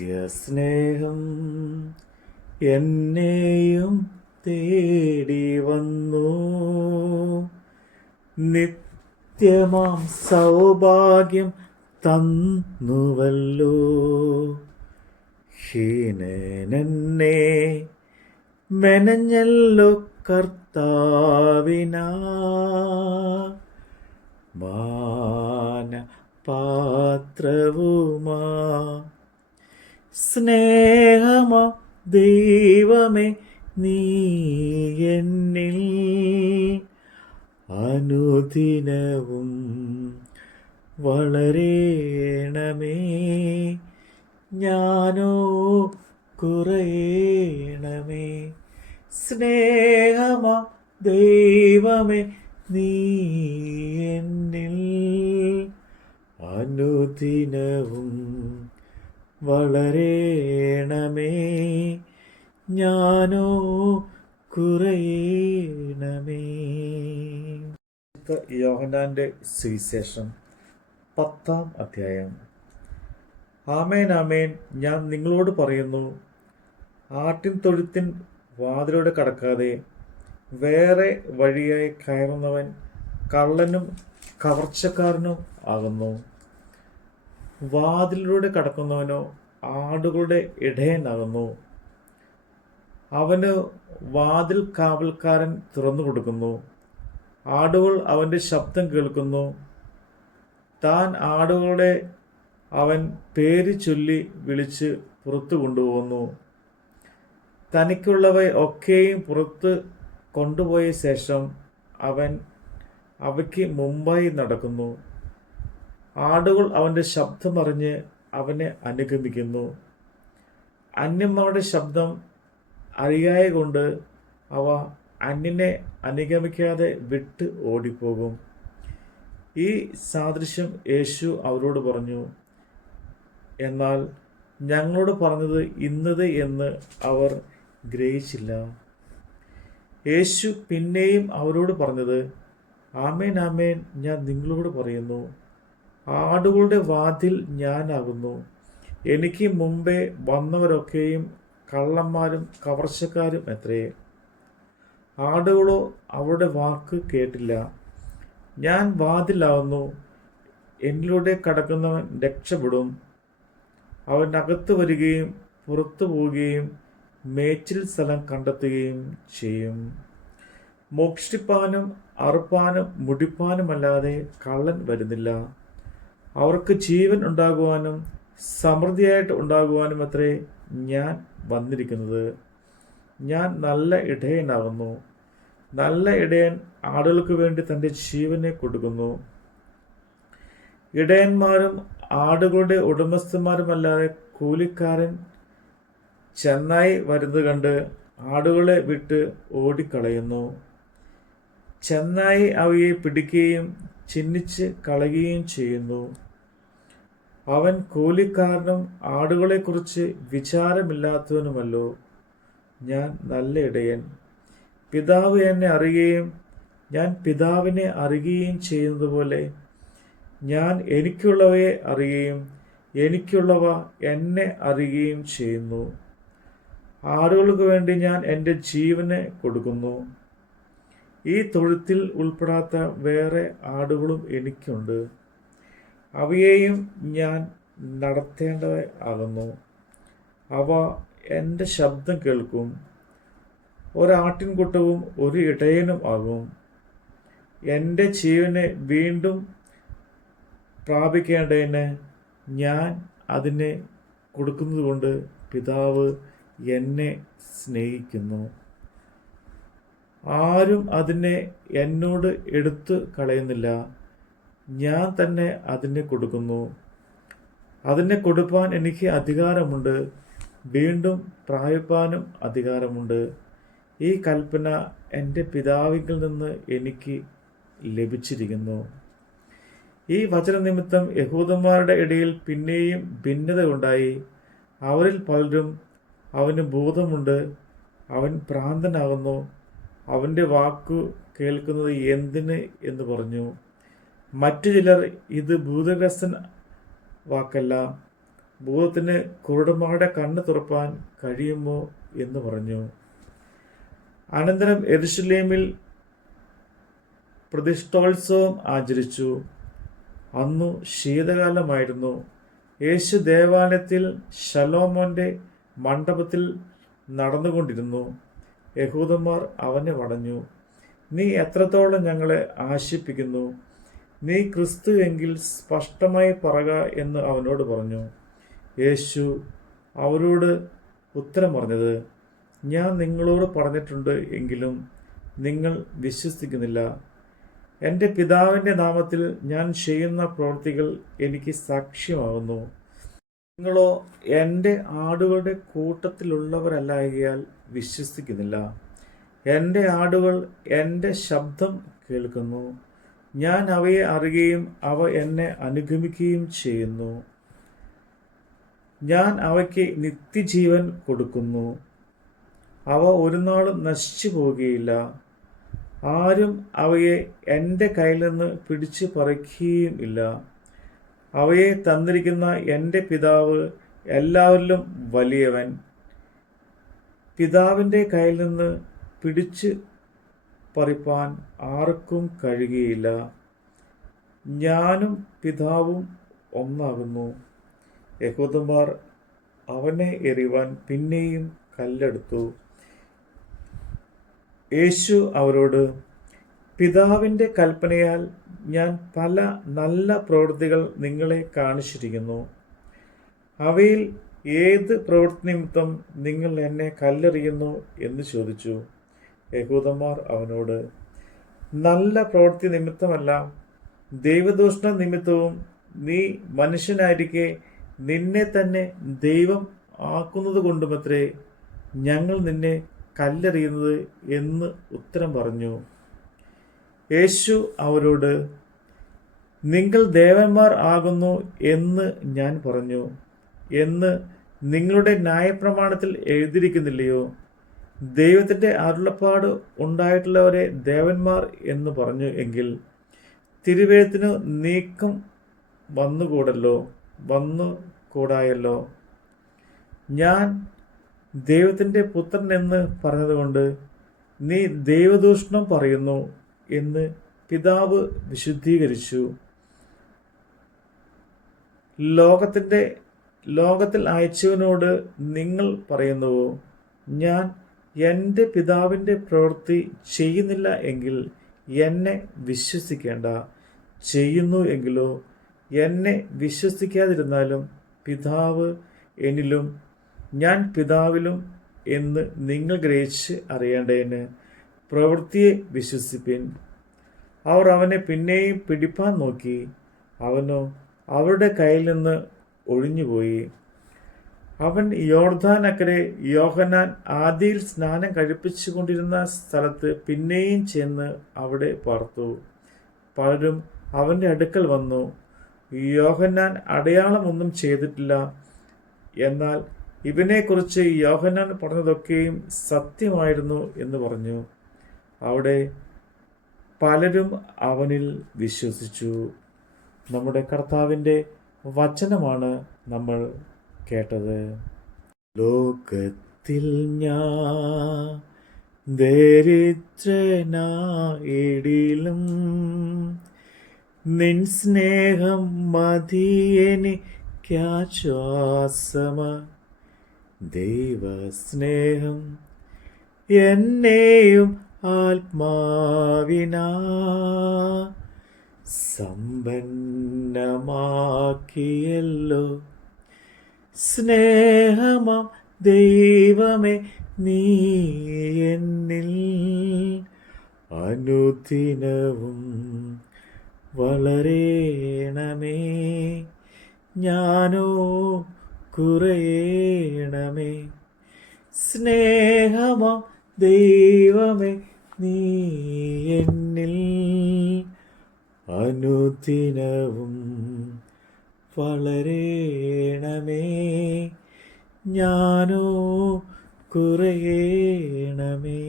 നിത്യസ്നേഹം എന്നെയും തേടി വന്നു. നിത്യമാം സൗഭാഗ്യം തന്നുവല്ലോ. ഹീനനെന്നെ മെനഞ്ഞല്ലോ കർത്താവിനാ. മാന പാത്രവുമാ സ്നേഹമാ ദൈവമേ നീ എന്നിൽ അനുദിനവും വളരേണമേ. ഞാനോ കുറയണമേ. സ്നേഹമോ ദൈവമേ നീ എന്നിൽ അനുദിനവും വളരേണമേ ഞാനോ കുറയണമേ യോഹനാന്റെ സുവിശേഷം പത്താം അധ്യായം. ആമേൻ ആമേൻ. ഞാൻ നിങ്ങളോട് പറയുന്നു ആട്ടിൻ തൊഴുത്തിൻ വാതിലൂടെ കടക്കാതെ വേറെ വഴിയായി കയറുന്നവൻ കള്ളനും കവർച്ചക്കാരനും ആകുന്നു. വാതിലിലൂടെ കടക്കുന്നവനോ ആടുകളുടെ ഇടയനാകുന്നു. അവന് വാതിൽ കാവൽക്കാരൻ തുറന്നു കൊടുക്കുന്നു. ആടുകൾ അവന്റെ ശബ്ദം കേൾക്കുന്നു. താൻ ആടുകളുടെ അവൻ പേര് ചൊല്ലി വിളിച്ച് പുറത്തു കൊണ്ടുപോകുന്നു. തനിക്കുള്ളവ ഒക്കെയും പുറത്ത് കൊണ്ടുപോയ ശേഷം അവൻ അവയ്ക്ക് മുമ്പായി നടക്കുന്നു. ആടുകൾ അവന്റെ ശബ്ദമറിഞ്ഞ് അവനെ അനുഗമിക്കുന്നു. അന്യന്മാരുടെ ശബ്ദം അറിയായ കൊണ്ട് അവ അന്യനെ അനുഗമിക്കാതെ വിട്ട് ഓടിപ്പോകും. ഈ സാദൃശ്യം യേശു അവരോട് പറഞ്ഞു എന്നാൽ ഞങ്ങളോട് പറഞ്ഞത് ഇന്നത് എന്ന് അവർ ഗ്രഹിച്ചില്ല. യേശു പിന്നെയും അവരോട് പറഞ്ഞത് ആമേൻ ആമേൻ ഞാൻ നിങ്ങളോട് പറയുന്നു. ആടുകളുടെ വാതിൽ ഞാനാകുന്നു. എനിക്ക് മുമ്പേ വന്നവരൊക്കെയും കള്ളന്മാരും കവർച്ചക്കാരും എത്രേ? ആടുകളോ അവരുടെ വാക്ക് കേട്ടില്ല. ഞാൻ വാതിലാവുന്നു എന്നിലൂടെ കടക്കുന്നവൻ രക്ഷപ്പെടും. അവൻ അകത്ത് വരികയും പുറത്തു പോവുകയും മേച്ചിൽ സ്ഥലം കണ്ടെത്തുകയും ചെയ്യും. മോക്ഷിപ്പാനും അറുപ്പാനും മുടിപ്പാനുമല്ലാതെ കള്ളൻ വരുന്നില്ല. അവർക്ക് ജീവൻ ഉണ്ടാകുവാനും സമൃദ്ധിയായിട്ട് ഉണ്ടാകുവാനും അത്രേ ഞാൻ വന്നിരിക്കുന്നത്. ഞാൻ നല്ല ഇടയനാകുന്നു. നല്ല ഇടയൻ ആടുകൾക്ക് വേണ്ടി തന്റെ ജീവനെ കൊടുക്കുന്നു. ഇടയന്മാരും ആടുകളുടെ ഉടമസ്ഥന്മാരുമല്ലാതെ കൂലിക്കാരൻ ചെന്നായി വരുന്നത് കണ്ട് ആടുകളെ വിട്ട് ഓടിക്കളയുന്നു. ചെന്നായി അവയെ പിടിക്കുകയും ചിഹ്നിച്ച് കളയുകയും ചെയ്യുന്നു. അവൻ കൂലിക്കാരനും ആടുകളെക്കുറിച്ച് വിചാരമില്ലാത്തവനുമല്ലോ. ഞാൻ നല്ല ഇടയൻ. പിതാവ് എന്നെ അറിയുകയും ഞാൻ പിതാവിനെ അറിയുകയും ചെയ്യുന്നതുപോലെ ഞാൻ എനിക്കുള്ളവയെ അറിയുകയും എനിക്കുള്ളവ എന്നെ അറിയുകയും ചെയ്യുന്നു. ആടുകൾക്ക് വേണ്ടി ഞാൻ എന്റെ ജീവനെ കൊടുക്കുന്നു. ഈ തൊഴുത്തിൽ ഉൾപ്പെടാത്ത വേറെ ആടുകളും എനിക്കുണ്ട്. അവയെയും ഞാൻ നടത്തേണ്ടത് ആകുന്നു അവ എന്റെ ശബ്ദം കേൾക്കും. ഒരാട്ടിൻകുട്ടവും ഒരു ഇടയനും ആകും. എന്റെ ജീവനെ വീണ്ടും പ്രാപിക്കേണ്ടതിന് ഞാൻ അതിനെ കൊടുക്കുന്നതുകൊണ്ട് പിതാവ് എന്നെ സ്നേഹിക്കുന്നു. ആരും അതിനെ എന്നോട് എടുത്തു കളയുന്നില്ല. ഞാൻ തന്നെ അതിനെ കൊടുക്കുന്നു. അതിനെ കൊടുപ്പാൻ എനിക്ക് അധികാരമുണ്ട്. വീണ്ടും പ്രായപ്പാനും അധികാരമുണ്ട്. ഈ കൽപ്പന എന്റെ പിതാവിങ്കിൽ നിന്ന് എനിക്ക് ലഭിച്ചിരിക്കുന്നു. ഈ വചനനിമിത്തം യഹൂദന്മാരുടെ ഇടയിൽ പിന്നെയും ഭിന്നത ഉണ്ടായി അവരിൽ പലരും അവന് ഭൂതമുണ്ട് അവൻ ഭ്രാന്തനാകുന്നു. അവന്റെ വാക്കു കേൾക്കുന്നത് എന്തിന് എന്ന് പറഞ്ഞു. മറ്റു ചിലർ ഇത് ഭൂതഗ്രസ്തൻ വാക്കല്ല. ഭൂതത്തിന് കുരുടന്മാരുടെ കണ്ണ് തുറപ്പാൻ കഴിയുമോ എന്ന് പറഞ്ഞു. അനന്തരം എരുഷലേമിൽ പ്രതിഷ്ഠോത്സവം ആചരിച്ചു. അന്നു ശീതകാലമായിരുന്നു. യേശു ദേവാലയത്തിൽ ശലോമോന്റെ മണ്ഡപത്തിൽ നടന്നുകൊണ്ടിരുന്നു. യഹൂദന്മാർ അവനെ വടഞ്ഞു. നീ എത്രത്തോളം ഞങ്ങളെ ആശിപ്പിക്കുന്നു നീ ക്രിസ്തു എങ്കിൽ സ്പഷ്ടമായി പറക എന്ന് അവനോട് പറഞ്ഞു. യേശു അവരോട് ഉത്തരം പറഞ്ഞത് ഞാൻ നിങ്ങളോട് പറഞ്ഞിട്ടുണ്ട് എങ്കിലും നിങ്ങൾ വിശ്വസിക്കുന്നില്ല. എന്റെ പിതാവിന്റെ നാമത്തിൽ ഞാൻ ചെയ്യുന്ന പ്രവൃത്തികൾ എനിക്ക് സാക്ഷ്യമാകുന്നു. നിങ്ങളോ എന്റെ ആടുകളുടെ കൂട്ടത്തിലുള്ളവരല്ലായകയാൽ വിശ്വസിക്കുന്നില്ല. എന്റെ ആടുകൾ എന്റെ ശബ്ദം കേൾക്കുന്നു. ഞാൻ അവയെ അറിയുകയും അവ എന്നെ അനുഗമിക്കുകയും ചെയ്യുന്നു. ഞാൻ അവയ്ക്ക് നിത്യജീവൻ കൊടുക്കുന്നു. അവ ഒരു നാളും നശിച്ചു പോകുകയില്ല. ആരും അവയെ എന്റെ കയ്യിൽ നിന്ന് പിടിച്ചു പറിക്കുകയും ഇല്ല. അവയെ തന്നിരിക്കുന്ന എന്റെ പിതാവ് എല്ലാവരിലും വലിയവൻ. പിതാവിന്റെ കയ്യിൽ നിന്ന് പിടിച്ച് പറിപ്പാൻ ആർക്കും കഴിയുകയില്ല. ഞാനും പിതാവും ഒന്നാകുന്നു. യഹൂദന്മാർ അവനെ എറിവാൻ പിന്നെയും കല്ലെടുത്തു. യേശു അവരോട് പിതാവിന്റെ കൽപ്പനയാൽ ഞാൻ പല നല്ല പ്രവൃത്തികൾ നിങ്ങളെ കാണിച്ചിരിക്കുന്നു. അവയിൽ ഏത് പ്രവൃത്തി നിമിത്തം നിങ്ങൾ എന്നെ കല്ലെറിയുന്നു? എന്ന് ചോദിച്ചു. യഹൂദന്മാർ അവനോട് നല്ല പ്രവൃത്തി നിമിത്തമല്ല ദൈവദൂഷണ നിമിത്തവും നീ മനുഷ്യനായിരിക്കെ നിന്നെ തന്നെ ദൈവം ആക്കുന്നത് കൊണ്ടുമത്രേ ഞങ്ങൾ നിന്നെ കല്ലെറിയുന്നത് എന്ന് ഉത്തരം പറഞ്ഞു. യേശു അവരോട് നിങ്ങൾ ദേവന്മാർ ആകുന്നു എന്ന് ഞാൻ പറഞ്ഞു. എന്ന് നിങ്ങളുടെ ന്യായപ്രമാണത്തിൽ എഴുതിയിരിക്കുന്നില്ലയോ? ദൈവത്തിന്റെ അരുളപ്പാട് ഉണ്ടായിട്ടുള്ളവരെ ദേവന്മാർ എന്ന് പറഞ്ഞു എങ്കിൽ തിരുവേഴത്തിന് നീക്കം വന്നുകൂടല്ലോ വന്നു കൂടായല്ലോ ഞാൻ ദൈവത്തിന്റെ പുത്രൻ എന്ന് പറഞ്ഞതുകൊണ്ട് നീ ദൈവദൂഷണം പറയുന്നു എന്ന് പിതാവ് വിശുദ്ധീകരിച്ചു. ലോകത്തിന്റെ ലോകത്തിൽ അയച്ചവനോട് നിങ്ങൾ പറയുന്നുവോ? ഞാൻ എന്റെ പിതാവിന്റെ പ്രവൃത്തി ചെയ്യുന്നില്ല എങ്കിൽ എന്നെ വിശ്വസിക്കേണ്ട. ചെയ്യുന്നു എങ്കിലോ എന്നെ വിശ്വസിക്കാതിരുന്നാലും പിതാവ് എന്നിലും ഞാൻ പിതാവിലും എന്ന് നിങ്ങൾ ഗ്രഹിച്ച് അറിയേണ്ടതിന് പ്രവൃത്തിയെ വിശ്വസിപ്പിൻ. അവർ അവനെ പിന്നെയും പിടിപ്പാൻ നോക്കി. അവനോ അവരുടെ കയ്യിൽ നിന്ന് ഒഴിഞ്ഞുപോയി. അവൻ യോർദാനക്കരെ യോഹനാൻ ആദിയിൽ സ്നാനം കഴിപ്പിച്ചു കൊണ്ടിരുന്ന സ്ഥലത്ത് പിന്നെയും ചെന്ന് അവിടെ പാർത്തു. പലരും അവന്റെ അടുക്കൽ വന്നു. യോഹന്നാൻ അടയാളമൊന്നും ചെയ്തിട്ടില്ല. എന്നാൽ ഇവനെക്കുറിച്ച് യോഹന്നാൻ പറഞ്ഞതൊക്കെയും സത്യമായിരുന്നു എന്ന് പറഞ്ഞു. അവിടെ പലരും അവനിൽ വിശ്വസിച്ചു. നമ്മുടെ കർത്താവിന്റെ വചനമാണ് നമ്മൾ കേട്ടത്? ലോകത്തിൽ ഞാൻ ദരിദ്രനായിടിലും നിൻ സ്നേഹം മതിയെനിക്കാശ്വാസമ. ദൈവസ്നേഹം എന്നെയും ആത്മാവിനാ സമ്പന്നമാക്കിയല്ലോ. സ്നേഹമാം ദൈവമേ നീ എന്നിൽ അനുദിനവും വളരേണമേ. ഞാനോ കുറയേണമേ. സ്നേഹമാം ദൈവമേ നീ എന്നിൽ അനുദിനവും വളരേണമേ ഞാനോ കുറയേണമേ.